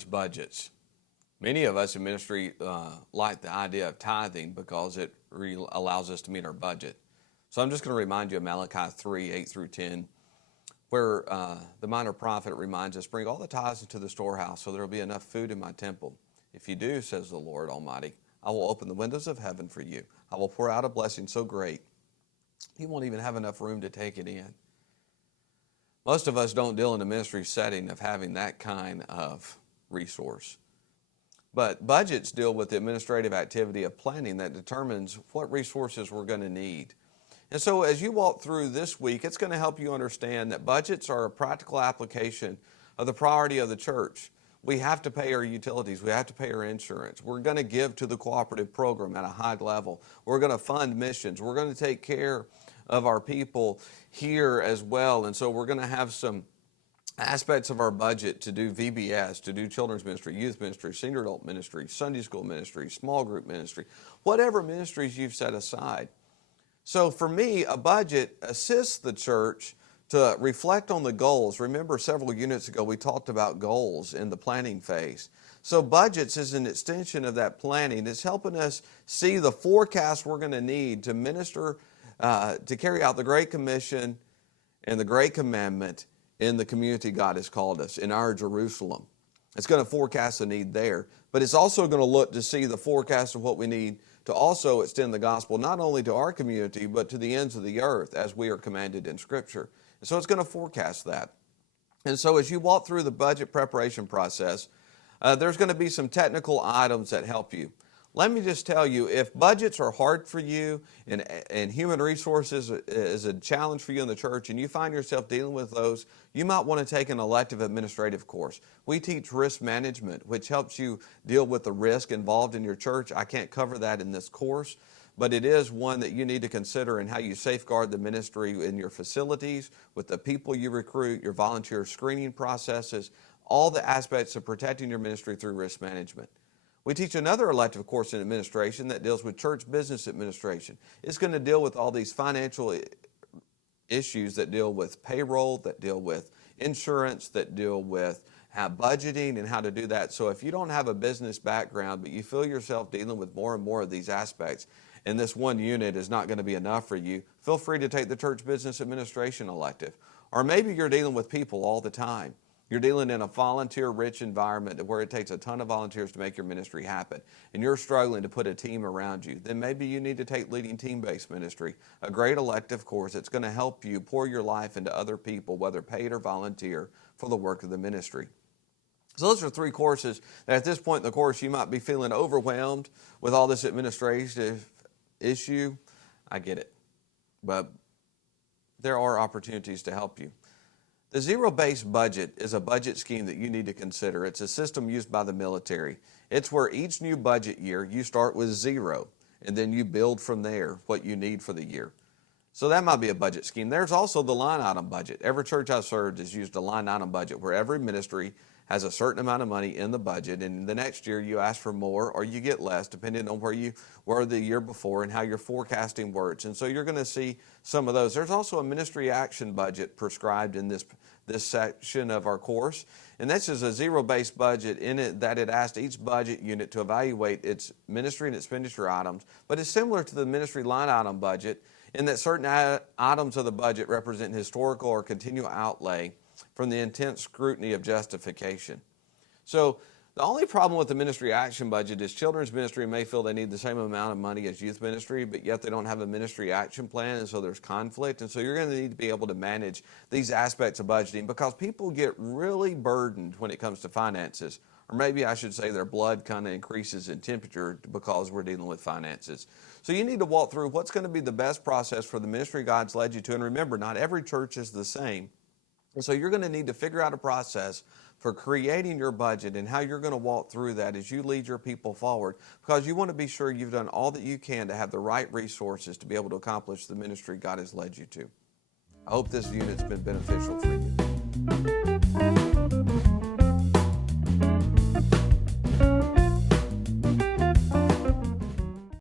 church budgets. Many of us in ministry like the idea of tithing because it allows us to meet our budget. So I'm just going to remind you of Malachi 3, 8 through 10, where the minor prophet reminds us, bring all the tithes into the storehouse so there will be enough food in my temple. If you do, says the Lord Almighty, I will open the windows of heaven for you. I will pour out a blessing so great, you won't even have enough room to take it in. Most of us don't deal in a ministry setting of having that kind of resource. But budgets deal with the administrative activity of planning that determines what resources we're going to need. And so as you walk through this week, it's going to help you understand that budgets are a practical application of the priority of the church. We have to pay our utilities. We have to pay our insurance. We're going to give to the cooperative program at a high level. We're going to fund missions. We're going to take care of our people here as well. And so we're going to have some aspects of our budget to do VBS, to do children's ministry, youth ministry, senior adult ministry, Sunday school ministry, small group ministry, whatever ministries you've set aside. So for me, a budget assists the church to reflect on the goals. Remember, several units ago, we talked about goals in the planning phase. So budgets is an extension of that planning. It's helping us see the forecast we're going to need to minister, to carry out the Great Commission and the Great Commandment in the community God has called us, in our Jerusalem. It's going to forecast the need there, but it's also going to look to see the forecast of what we need to also extend the gospel not only to our community, but to the ends of the earth as we are commanded in Scripture. And so it's going to forecast that. And so as you walk through the budget preparation process, there's going to be some technical items that help you. Let me just tell you, if budgets are hard for you and human resources is a challenge for you in the church and you find yourself dealing with those, you might want to take an elective administrative course. We teach risk management, which helps you deal with the risk involved in your church. I can't cover that in this course, but it is one that you need to consider in how you safeguard the ministry in your facilities, with the people you recruit, your volunteer screening processes, all the aspects of protecting your ministry through risk management. We teach another elective course in administration that deals with church business administration. It's going to deal with all these financial issues that deal with payroll, that deal with insurance, that deal with budgeting and how to do that. So if you don't have a business background, but you feel yourself dealing with more and more of these aspects, and this one unit is not going to be enough for you, feel free to take the church business administration elective. Or maybe you're dealing with people all the time. You're dealing in a volunteer-rich environment where it takes a ton of volunteers to make your ministry happen, and you're struggling to put a team around you. Then maybe you need to take leading team-based ministry, a great elective course that's going to help you pour your life into other people, whether paid or volunteer, for the work of the ministry. So those are three courses that at this point in the course you might be feeling overwhelmed with all this administrative issue. I get it, but there are opportunities to help you. The zero-based budget is a budget scheme that you need to consider. It's a system used by the military. It's where each new budget year you start with zero, and then you build from there what you need for the year. So that might be a budget scheme. There's also the line item budget. Every church I've served has used a line item budget where every ministry has a certain amount of money in the budget, and the next year you ask for more or you get less depending on where you were the year before and how your forecasting works. And so you're going to see some of those. There's also a ministry action budget prescribed in this section of our course, and this is a zero-based budget in it that it asks each budget unit to evaluate its ministry and expenditure items, but it's similar to the ministry line item budget in that certain items of the budget represent historical or continual outlay from the intense scrutiny of justification. So the only problem with the ministry action budget is children's ministry may feel they need the same amount of money as youth ministry, but yet they don't have a ministry action plan, and so there's conflict. And so you're going to need to be able to manage these aspects of budgeting because people get really burdened when it comes to finances. Or maybe I should say their blood kind of increases in temperature because we're dealing with finances. So you need to walk through what's going to be the best process for the ministry God's led you to. And remember, not every church is the same. And so you're going to need to figure out a process for creating your budget and how you're going to walk through that as you lead your people forward, because you want to be sure you've done all that you can to have the right resources to be able to accomplish the ministry God has led you to. I hope this unit's been beneficial for you.